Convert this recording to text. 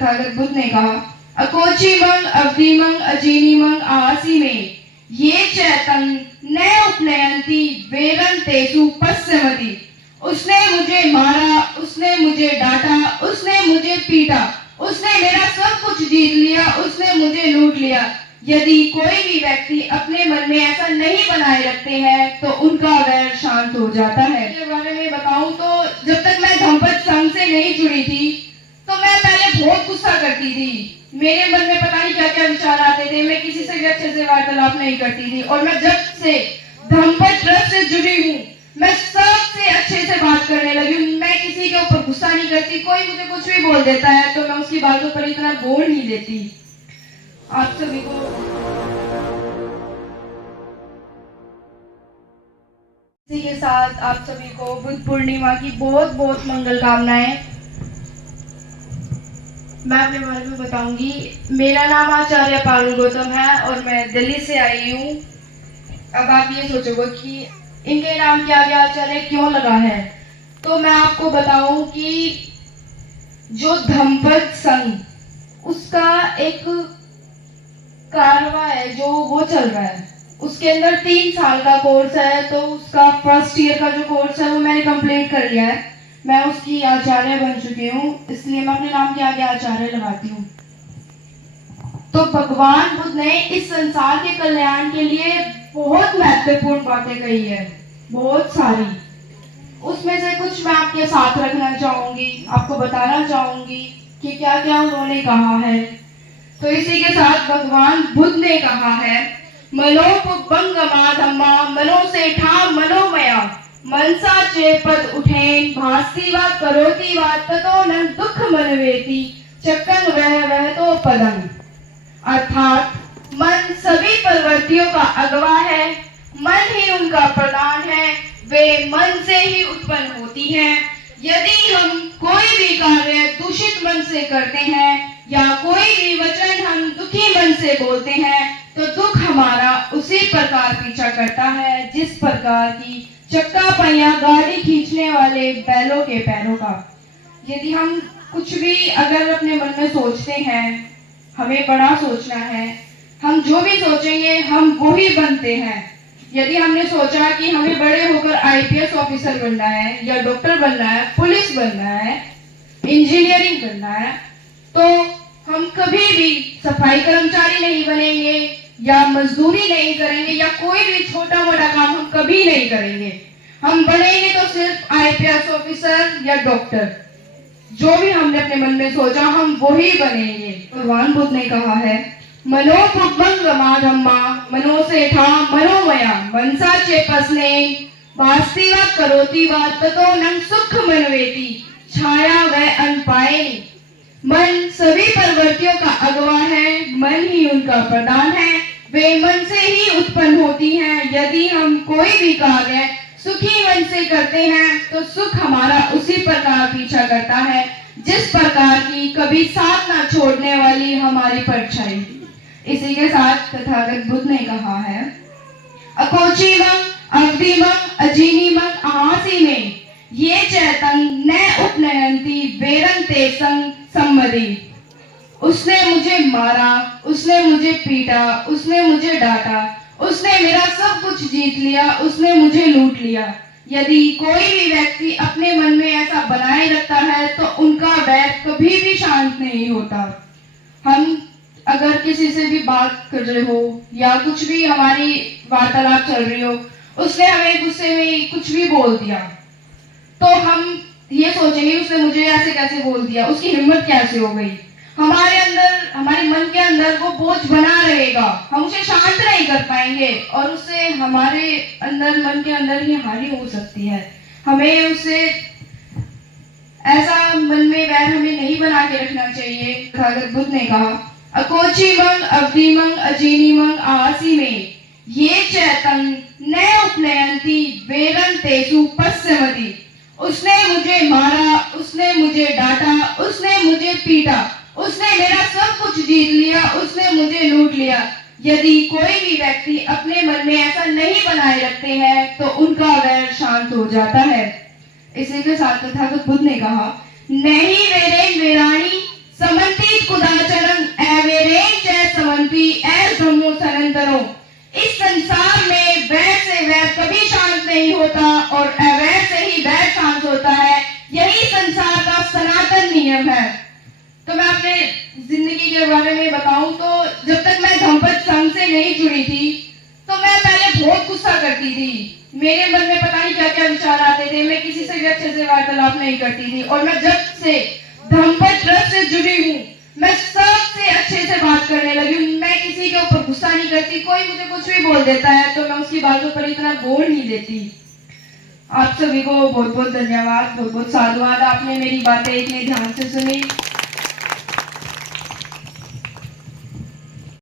तथागत बुद्ध ने कहा, अकोचिमंग अवधिमंग अजीनिमंग आसी में ये चैतन्य न उपनयंती वेरंतेषु पश्चिमति। उसने मुझे मारा, उसने मुझे डांटा, उसने मुझे पीटा, उसने मेरा सब कुछ जीत लिया, उसने मुझे लूट लिया। यदि कोई भी व्यक्ति अपने मन में ऐसा नहीं बनाए रखते हैं तो उनका वैर शांत हो जाता है। इसके बारे में बताऊं तो जब तक मैं धम्मपद संघ से नहीं जुड़ी थी तो मैं पहले बहुत गुस्सा करती थी। मेरे मन में पता नहीं क्या क्या विचार आते थे, मैं किसी से भी अच्छे से वार्तालाप नहीं करती थी। और मैं जब से धम्मपद ट्रस्ट से जुड़ी हूँ मैं सबसे अच्छे से बात करने लगी हूँ। मैं किसी के ऊपर गुस्सा नहीं करती, कोई मुझे कुछ भी बोल देता है तो मैं उसकी बातों पर इतना गौर नहीं देती। आप सभी को इसी के साथ आप सभी को बुद्ध पूर्णिमा की बहुत बहुत मंगल कामनाएं। मैं अपने बारे में बताऊंगी। मेरा नाम आचार्य पारुल गौतम है और मैं दिल्ली से आई हूँ। अब आप ये सोचोगे कि इनके नाम के आगे आचार्य क्यों लगा है, तो मैं आपको बताऊं कि जो धम्मपद संघ उसका एक कारवा है जो वो चल रहा है, उसके अंदर 3 साल का कोर्स है। तो उसका फर्स्ट ईयर का जो कोर्स है वो मैंने कंप्लीट कर लिया है। मैं उसकी आचार्य बन चुकी हूँ, इसलिए मैं अपने नाम के आगे आचार्य लगाती हूँ। तो भगवान बुद्ध ने इस संसार के कल्याण के लिए बहुत महत्वपूर्ण बातें कही है, बहुत सारी। उसमें से कुछ मैं आपके साथ रखना चाहूंगी, आपको बताना चाहूंगी कि क्या क्या उन्होंने कहा है। तो इसी के साथ भगवान बुद्ध ने कहा है, मनोपुबंगमा धम्मा मनो से ठा मनोमया मनसा चेपद उठेन भास्ति वा करोति वा ततो न दुख मनवेति चक्कन वह तो पदं। अर्थात मन सभी प्रवृत्तियों का अगवा है, मन ही उनका प्रधान है, वे मन से ही उत्पन्न होती हैं। यदि हम कोई भी कार्य दूषित मन से करते हैं या कोई भी वचन हम दुखी मन से बोलते हैं तो दुख हमारा उसी प्रकार पीछा करता है जिस प्रकार की चक्का पहिया गाड़ी खींचने वाले बैलों के पैरों का। यदि हम कुछ भी अगर अपने मन में सोचते हैं, हमें बड़ा सोचना है, हम जो भी सोचेंगे हम वो ही बनते हैं। यदि हमने सोचा कि हमें बड़े होकर आईपीएस ऑफिसर बनना है या डॉक्टर बनना है, पुलिस बनना है, इंजीनियरिंग करना है, तो हम कभी भी सफाई कर्मचारी नहीं बनेंगे या मजदूरी नहीं करेंगे या कोई भी छोटा मोटा काम हम कभी नहीं करेंगे। हम बनेंगे तो सिर्फ आईपीएस ऑफिसर या डॉक्टर। जो भी हमने अपने मन में सोचा हम वो ही बनेंगे। भगवान बुद्ध ने कहा है, मनोपुबंगमा धम्मा मनो से ठा मनोमया मनसा चेपस्ने भास्ति वा करोति वा ततो न सुख मनवेति छाया वह अनपायनी। मन सभी प्रवृत्तियों का अगवा है, मन ही उनका प्रधान है, वे मन से ही उत्पन्न होती हैं। यदि हम कोई भी कार्य सुखी मन से करते हैं तो सुख हमारा उसी प्रकार पीछा करता है जिस प्रकार की कभी साथ ना छोड़ने वाली हमारी परछाई। इसी के साथ तथागत बुद्ध ने कहा है, अकोचिमंग अवधिमंग अजीनिमंग आहासी में ये चैतन्य न उपनयंती वेरंतेषं सम्मति। उसने मुझे मारा, उसने मुझे पीटा, उसने मुझे डांटा, उसने मेरा सब कुछ जीत लिया, उसने मुझे लूट लिया। यदि कोई भी व्यक्ति अपने मन में ऐसा बनाए रखता है तो उनका वैर कभी भी शांत नहीं होता। हम अगर किसी से भी बात कर रहे हो या कुछ भी हमारी वार्तालाप चल रही हो, उसने हमें गुस्से में कुछ भी बोल दिया तो हम ये सोचेंगे उसने मुझे ऐसे कैसे बोल दिया, उसकी हिम्मत कैसे हो गई। हमारे अंदर, हमारे मन के अंदर वो बोझ बना रहेगा, हम उसे शांत नहीं कर पाएंगे और उससे हमारे अंदर, मन के अंदर ही हानि हो सकती है। हमें उससे ऐसा मन में वैर हमें नहीं बना के रखना चाहिए। तथागत बुद्ध ने कहा, अकोचिमंग अवधिमंग अजीनिमंग आसी में ये चैतन्य न उपनयंती वेरंतेषु पश्चिमति। उसने मुझे मारा, उसने मुझे डांटा, उसने मुझे पीटा, उसने मेरा सब कुछ जीत लिया, उसने मुझे लूट लिया। यदि कोई भी व्यक्ति अपने मन में ऐसा नहीं बनाए रखते हैं तो उनका वैर शांत हो जाता है। इसी के साथ तथागत बुद्ध ने कहा, नहीं वेरे वेराणी समन्ति नियम है। तो मैं अपने जिंदगी के बारे में बताऊं तो जब तक मैं धम्मपद संघ से नहीं जुड़ी थी तो मैं पहले बहुत गुस्सा करती थी। मेरे मन में पता नहीं क्या क्या विचार आते थे, मैं किसी से भी अच्छे से वार्तालाप नहीं करती थी। और मैं जब से धम्मपद ट्रस्ट से जुड़ी हूँ मैं सबसे अच्छे से बात करने लगी हूँ। मैं किसी के ऊपर गुस्सा नहीं करती, कोई मुझे कुछ भी बोल देता है तो मैं उसकी बातों पर इतना गौर नहीं देती। आप सभी को बहुत बहुत धन्यवाद, बहुत बहुत साधुवाद, आपने मेरी बातें इतने ध्यान से सुनी।